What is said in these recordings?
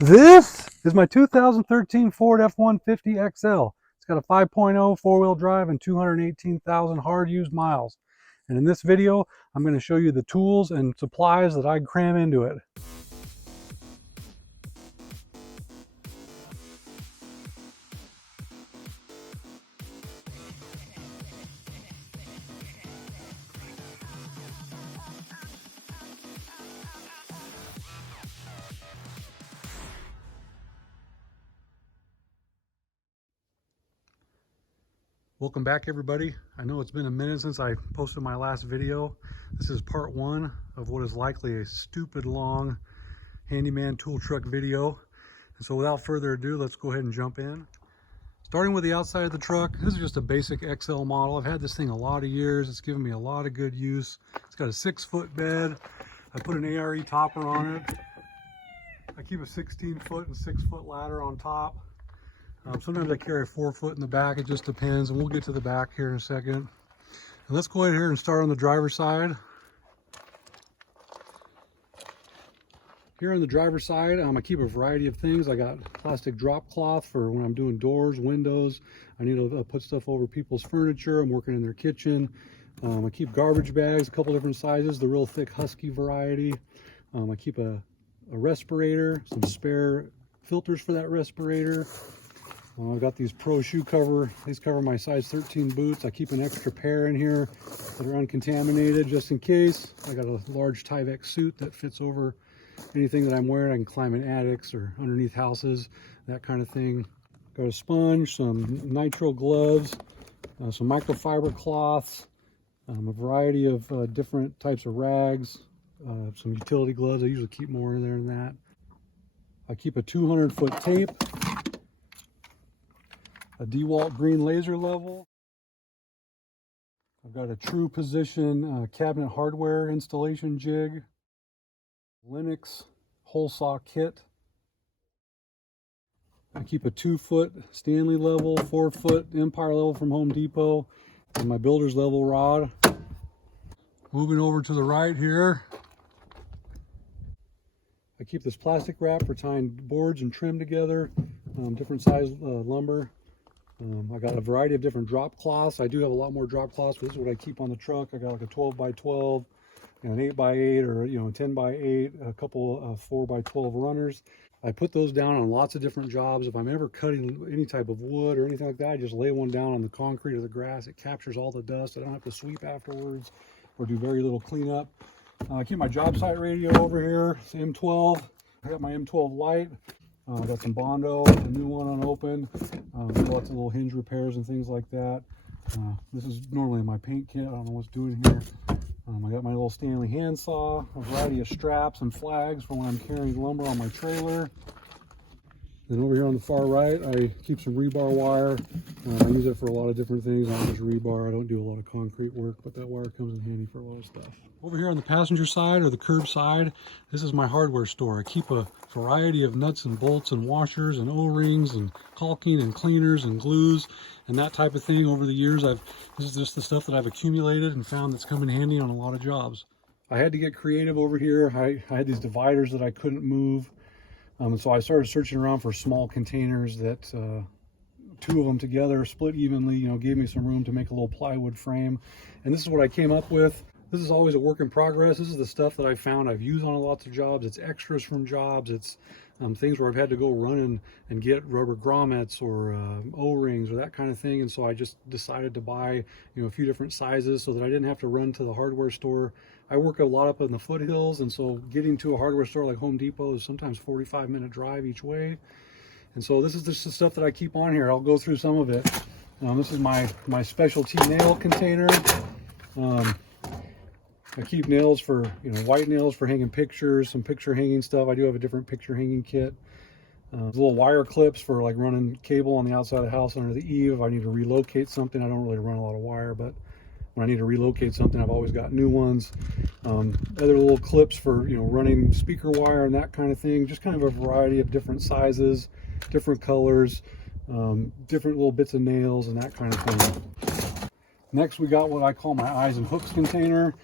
This is my 2013 Ford F-150 XL. It's got a 5.0 four-wheel drive and 218,000 hard-used miles. And in this video, I'm going to show you the tools and supplies that I cram into it. Welcome back, everybody. I know it's been a minute since I posted my last video. This is part one of what is likely a stupid long handyman tool truck video. And so without further ado, let's go ahead and jump in. Starting with the outside of the truck, this is just a basic XL model. I've had this thing a lot of years. It's given me a lot of good use. It's got a 6-foot bed. I put an ARE topper on it. I keep a 16-foot and 6-foot ladder on top. Sometimes I carry a 4-foot in the back, it just depends, and we'll get to the back here in a second. And let's go ahead here and start on the driver's side. Here on the driver's side, I keep a variety of things. I got plastic drop cloth for when I'm doing doors, windows. I need to put stuff over people's furniture. I'm working in their kitchen. I keep garbage bags, a couple different sizes, the real thick Husky variety. I keep a respirator, some spare filters for that respirator. I've got these Pro shoe cover. These cover my size 13 boots. I keep an extra pair in here that are uncontaminated just in case. I got a large Tyvek suit that fits over anything that I'm wearing. I can climb in attics or underneath houses, that kind of thing. Got a sponge, some nitrile gloves, some microfiber cloths, a variety of different types of rags, some utility gloves. I usually keep more in there than that. I keep a 200-foot tape, a DeWalt green laser level. I've got a true position cabinet hardware installation jig, Linux hole saw kit. I keep a 2-foot Stanley level, 4-foot Empire level from Home Depot, and my builder's level rod. Moving over to the right here, I keep this plastic wrap for tying boards and trim together, different size lumber. I got a variety of different drop cloths. I do have a lot more drop cloths, but this is what I keep on the truck. I got like a 12x12, an 8x8, or a 10x8, a couple of 4x12 runners. I put those down on lots of different jobs. If I'm ever cutting any type of wood or anything like that, I just lay one down on the concrete or the grass. It captures all the dust. I don't have to sweep afterwards or do very little cleanup. I keep my job site radio over here. It's M12. I got my M12 light. I got some Bondo, a new one unopened. Lots of little hinge repairs and things like that. This is normally my paint kit. I don't know what's doing here. I got my little Stanley handsaw, a variety of straps and flags for when I'm carrying lumber on my trailer. Then over here on the far right, I keep some rebar wire. I use it for a lot of different things, not just rebar. I don't do a lot of concrete work, but that wire comes in handy for a lot of stuff. Over here on the passenger side or the curb side, this is my hardware store. I keep a variety of nuts and bolts and washers and O-rings and caulking and cleaners and glues and that type of thing. Over the years, this is just the stuff that I've accumulated and found that's come in handy on a lot of jobs. I had to get creative over here. I had these dividers that I couldn't move. So I started searching around for small containers that 2 of them together, split evenly, gave me some room to make a little plywood frame. And this is what I came up with. This is always a work in progress. This is the stuff that I found I've used on lots of jobs. It's extras from jobs. It's things where I've had to go run and get rubber grommets or O-rings or that kind of thing. And so I just decided to buy a few different sizes so that I didn't have to run to the hardware store. I work a lot up in the foothills, and so getting to a hardware store like Home Depot is sometimes 45-minute drive each way. And so this is just the stuff that I keep on here. I'll go through some of it. This is my specialty nail container. I keep nails for, white nails for hanging pictures, some picture hanging stuff. I do have a different picture hanging kit. Little wire clips for like running cable on the outside of the house under the eave. If I need to relocate something, I don't really run a lot of wire, but when I need to relocate something, I've always got new ones. Other little clips for, running speaker wire and that kind of thing. Just kind of a variety of different sizes, different colors, different little bits of nails and that kind of thing. Next, we got what I call my eyes and hooks container.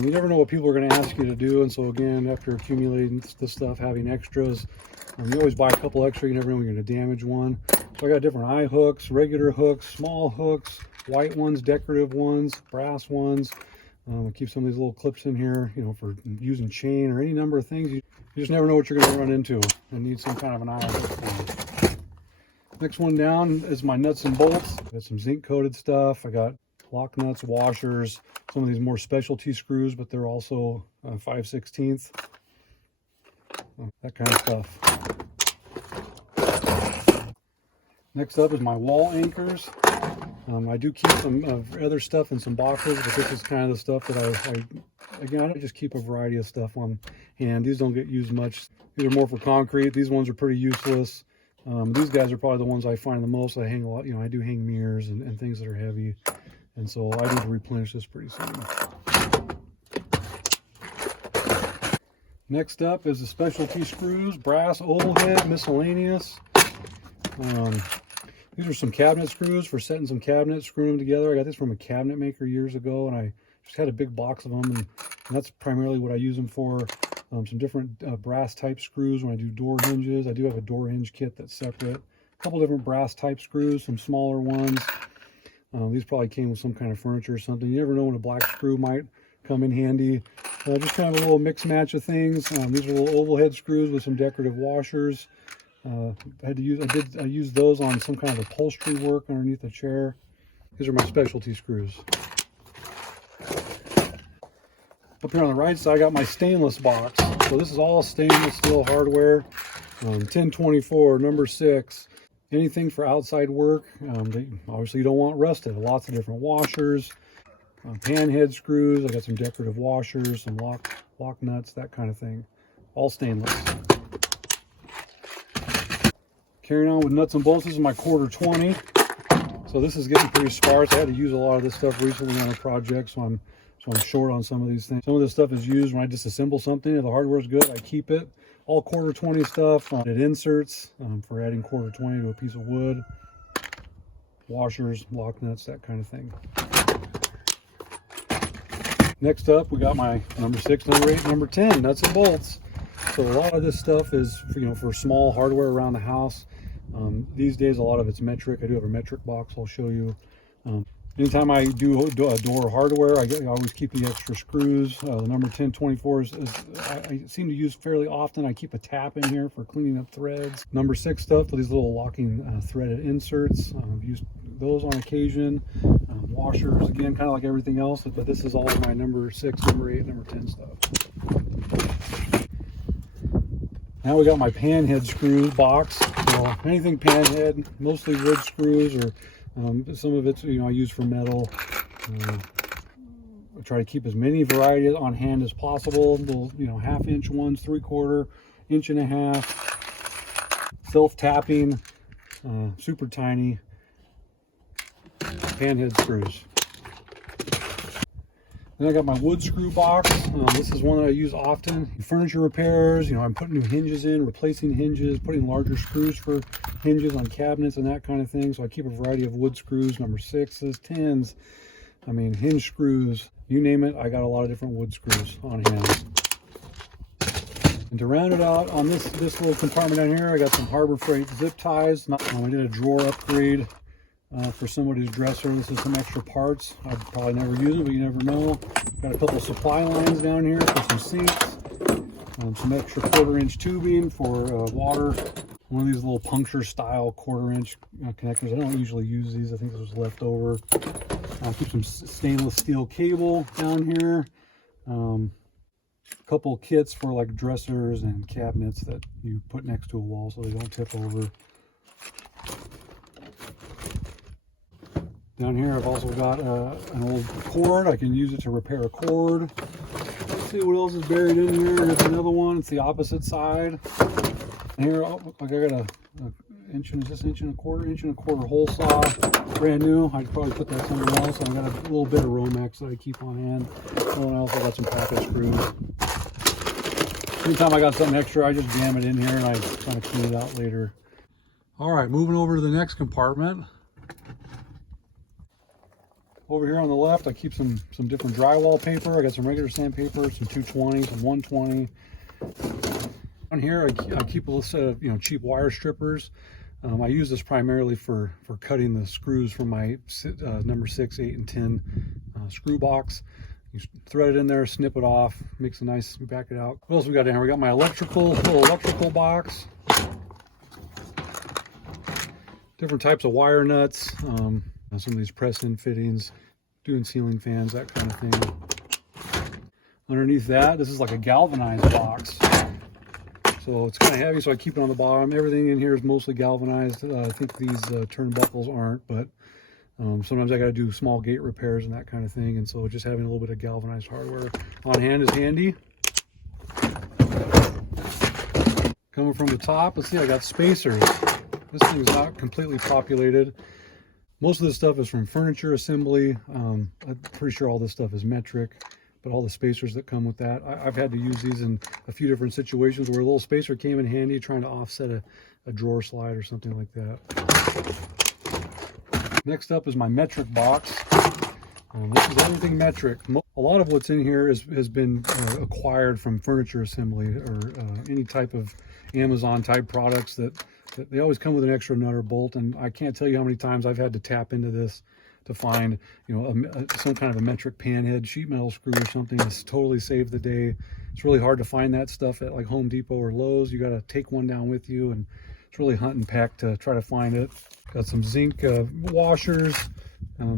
You never know what people are going to ask you to do, and so again, after accumulating the stuff, having extras, You always buy a couple extra, you never know when you're going to damage one. So I got different eye hooks, regular hooks, small hooks, white ones, decorative ones, brass ones. I keep some of these little clips in here, you know, for using chain or any number of things. You just never know what you're going to run into and need some kind of an eye hook for. Next one down is my nuts and bolts. I got some zinc coated stuff. I got lock nuts, washers, some of these more specialty screws, but they're also 5/16, that kind of stuff. Next up is my wall anchors. I do keep some other stuff in some boxes, but this is kind of the stuff that I just keep a variety of stuff on hand. These don't get used much. These are more for concrete. These ones are pretty useless. These guys are probably the ones I find the most. I hang a lot, you know, I do hang mirrors and things that are heavy. And so I need to replenish this pretty soon. Next up is the specialty screws, brass, oval head, miscellaneous. These are some cabinet screws for setting some cabinets, screwing them together. I got this from a cabinet maker years ago, and I just had a big box of them, and that's primarily what I use them for. Some different brass type screws when I do door hinges. I do have a door hinge kit that's separate. A couple different brass type screws, some smaller ones. These probably came with some kind of furniture or something. You never know when a black screw might come in handy. Just kind of a little mix match of things. These are little oval head screws with some decorative washers. I used those on some kind of upholstery work underneath the chair. These are my specialty screws. Up here on the right side, I got my stainless box. So this is all stainless steel hardware. 1024, number 6. Anything for outside work. Obviously you don't want rusted. Lots of different washers. Pan head screws. I got some decorative washers, some lock nuts, that kind of thing. All stainless. Carrying on with nuts and bolts, this is my 1/4-20. So this is getting pretty sparse. I had to use a lot of this stuff recently on a project, so I'm short on some of these things. Some of this stuff is used when I disassemble something. If the hardware is good, I keep it. All 1/4-20 stuff. It inserts for adding 1/4-20 to a piece of wood. Washers, lock nuts, that kind of thing. Next up, we got my number 6, number 8, number 10 nuts and bolts. So a lot of this stuff is for small hardware around the house. These days, a lot of it's metric. I do have a metric box I'll show you. Anytime I do a door hardware, I always keep the extra screws. The number 1024 I seem to use fairly often. I keep a tap in here for cleaning up threads. Number 6 stuff, these little locking threaded inserts. I've used those on occasion. Washers, again, kind of like everything else, but this is all my number 6, number 8, number 10 stuff. Now we got my pan head screws box. So anything pan head, mostly wood screws, or some of it's I use for metal. I try to keep as many varieties on hand as possible. Little 1/2-inch ones, 3/4, 1.5 inch, self-tapping, super tiny pan head screws. Then I got my wood screw box. This is one that I use often. Furniture repairs, I'm putting new hinges in, replacing hinges, putting larger screws for hinges on cabinets and that kind of thing. So I keep a variety of wood screws, number 6s, 10s, hinge screws, you name it. I got a lot of different wood screws on hand. And to round it out on this little compartment down here, I got some Harbor Freight zip ties. I did a drawer upgrade for somebody's dresser. This is some extra parts. I'd probably never use it, but you never know. Got a couple supply lines down here for some sinks. Some extra 1/4-inch tubing for water. One of these little puncture style 1/4-inch connectors. I don't usually use these. I think this was left over. I'll keep some stainless steel cable down here. A couple kits for like dressers and cabinets that you put next to a wall so they don't tip over. Down here I've also got an old cord. I can use it to repair a cord. Let's see what else is buried in here. There's another one. It's the opposite side. And here, I got a inch and 1/4 hole saw, brand new. I'd probably put that somewhere else. I've got a little bit of Romex that I keep on hand. And I also got some pocket screws. Anytime I got something extra, I just jam it in here and I kind of clean it out later. All right, moving over to the next compartment. Over here on the left, I keep some different drywall paper. I got some regular sandpaper, some 220, some 120. On here, I keep a little set of cheap wire strippers. I use this primarily for cutting the screws from my number 6, 8, and 10 screw box. You thread it in there, snip it off, makes a nice, back it out. What else we got in here? We got my little electrical box. Different types of wire nuts, some of these press-in fittings, doing ceiling fans, that kind of thing. Underneath that, this is like a galvanized box. So it's kind of heavy, so I keep it on the bottom. Everything in here is mostly galvanized. I think these turnbuckles aren't, but sometimes I got to do small gate repairs and that kind of thing. And so just having a little bit of galvanized hardware on hand is handy. Coming from the top, let's see, I got spacers. This thing's not completely populated. Most of this stuff is from furniture assembly. I'm pretty sure all this stuff is metric. But all the spacers that come with that, I've had to use these in a few different situations where a little spacer came in handy trying to offset a drawer slide or something like that. Next up is my metric box. This is everything metric. A lot of what's in here has been acquired from furniture assembly or any type of Amazon type products that they always come with an extra nut or bolt, and I can't tell you how many times I've had to tap into this to find, some kind of a metric panhead sheet metal screw or something that's totally saved the day. It's really hard to find that stuff at like Home Depot or Lowe's. You got to take one down with you, and it's really hunt and peck to try to find it. Got some zinc washers,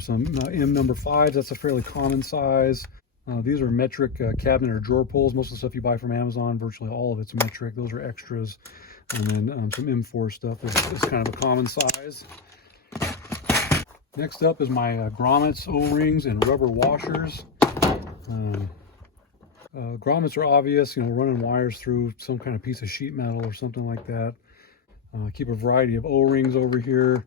some M number 5s. That's a fairly common size. These are metric cabinet or drawer pulls. Most of the stuff you buy from Amazon, virtually all of it's metric. Those are extras. And then some M4 stuff is kind of a common size. Next up is my grommets, O-rings, and rubber washers. Grommets are obvious, running wires through some kind of piece of sheet metal or something like that. I keep a variety of O-rings over here.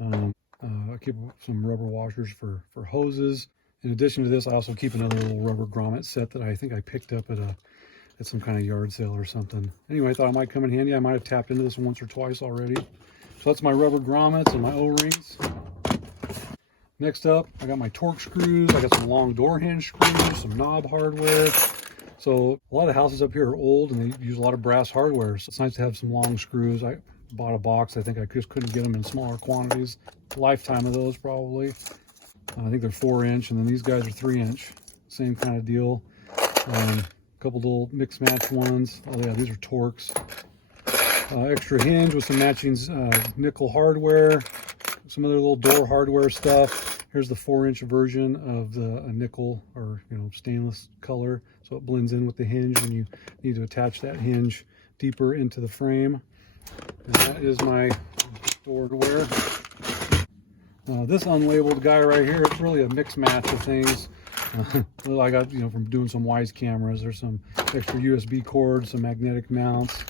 I keep some rubber washers for hoses. In addition to this, I also keep another little rubber grommet set that I think I picked up at some kind of yard sale or something. Anyway, I thought it might come in handy. I might have tapped into this once or twice already. So that's my rubber grommets and my O-rings. Next up, I got my torque screws. I got some long door hinge screws, some knob hardware. So a lot of houses up here are old and they use a lot of brass hardware. So it's nice to have some long screws. I bought a box. I think I just couldn't get them in smaller quantities. Lifetime of those probably. I think they're 4-inch, and then these guys are 3-inch. Same kind of deal. A couple little mix match ones. Oh yeah, these are Torx. Extra hinge with some matching nickel hardware. Some other little door hardware stuff. Here's the 4-inch version of the nickel or stainless color, so it blends in with the hinge when you need to attach that hinge deeper into the frame. And that is my door hardware. This unlabeled guy right here, it's really a mix match of things. I got from doing some Wise cameras. There's some extra USB cords, some magnetic mounts,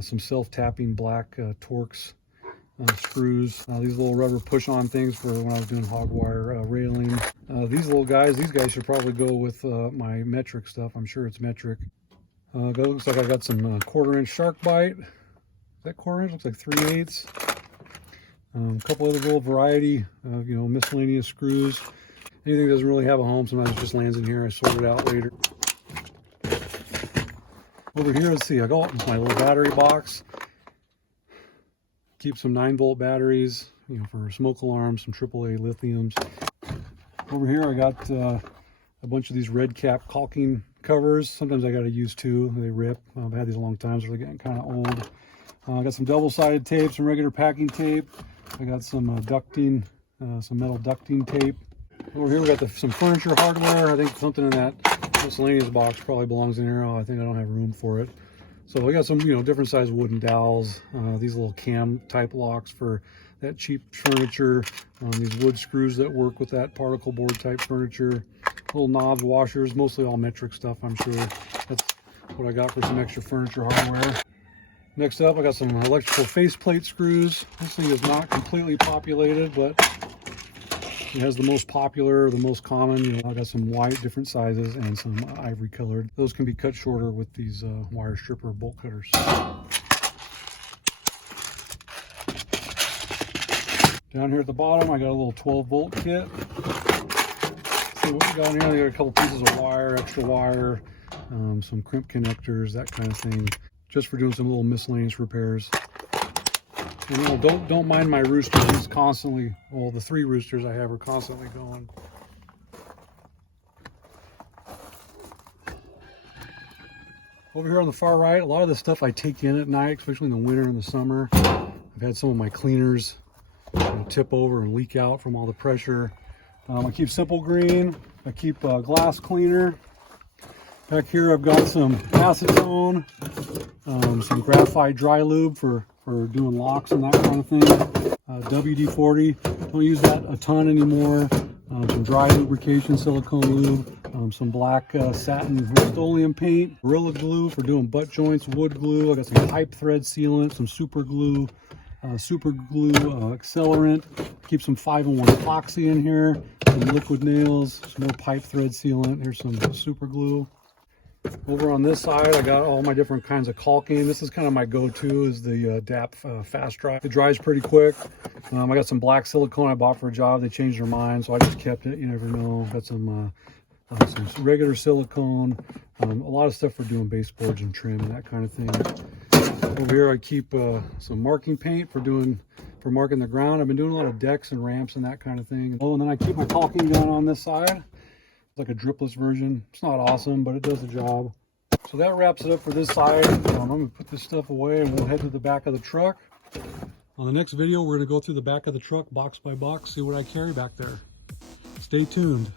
some self-tapping black Torx screws, these little rubber push-on things for when I was doing hog wire railing. These guys should probably go with my metric stuff. I'm sure it's metric. It looks like I got some 1/4-inch shark bite. Is that 1/4-inch? Looks like 3/8. A couple other little variety of miscellaneous screws. Anything that doesn't really have a home, sometimes it just lands in here. I sort it out later. Over here, let's see, I got my little battery box. Keep some 9-volt batteries, for smoke alarms, some AAA lithiums. Over here, I got a bunch of these red cap caulking covers. Sometimes I got to use 2. They rip. I've had these a long time, so they're getting kind of old. I got some double-sided tape, some regular packing tape. I got some ducting, some metal ducting tape. Over here we got some furniture hardware. I think something in that miscellaneous box probably belongs in here. Oh, I think I don't have room for it. So we got some, different size wooden dowels. These little cam type locks for that cheap furniture. These wood screws that work with that particle board type furniture. Little knobs, washers, mostly all metric stuff, I'm sure. That's what I got for some extra furniture hardware. Next up, I got some electrical faceplate screws. This thing is not completely populated, but it has the most popular, the most common. I got some white, different sizes, and some ivory colored. Those can be cut shorter with these wire stripper bolt cutters. Down here at the bottom, I got a little 12-volt kit. See what we got in here. I got a couple pieces of wire, extra wire, some crimp connectors, that kind of thing. just for doing some little miscellaneous repairs. And you know, don't mind my rooster. He's constantly, well, the 3 roosters I have are constantly going. Over here on the far right, a lot of the stuff I take in at night, especially in the winter and the summer. I've had some of my cleaners tip over and leak out from all the pressure. I keep Simple Green. I keep a glass cleaner. Back here I've got some acetone, some graphite dry lube for doing locks and that kind of thing. WD-40, don't use that a ton anymore. Some dry lubrication silicone lube, some black satin Rust-Oleum paint, Gorilla Glue for doing butt joints, wood glue. I got some pipe thread sealant, some super glue accelerant. Keep some 5-in-1 epoxy in here, some liquid nails, some more pipe thread sealant. Here's some super glue. Over on this side, I got all my different kinds of caulking. This is kind of my go-to, is the DAP Fast Dry. It dries pretty quick. I got some black silicone I bought for a job. They changed their mind, so I just kept it. You never know. Got some regular silicone. A lot of stuff for doing baseboards and trim and that kind of thing. Over here, I keep some marking paint for marking the ground. I've been doing a lot of decks and ramps and that kind of thing. Oh, and then I keep my caulking gun on this side. It's like a dripless version. It's not awesome, but it does the job. So that wraps it up for this side. I'm going to put this stuff away and we'll head to the back of the truck. On the next video, we're going to go through the back of the truck box by box, see what I carry back there. Stay tuned.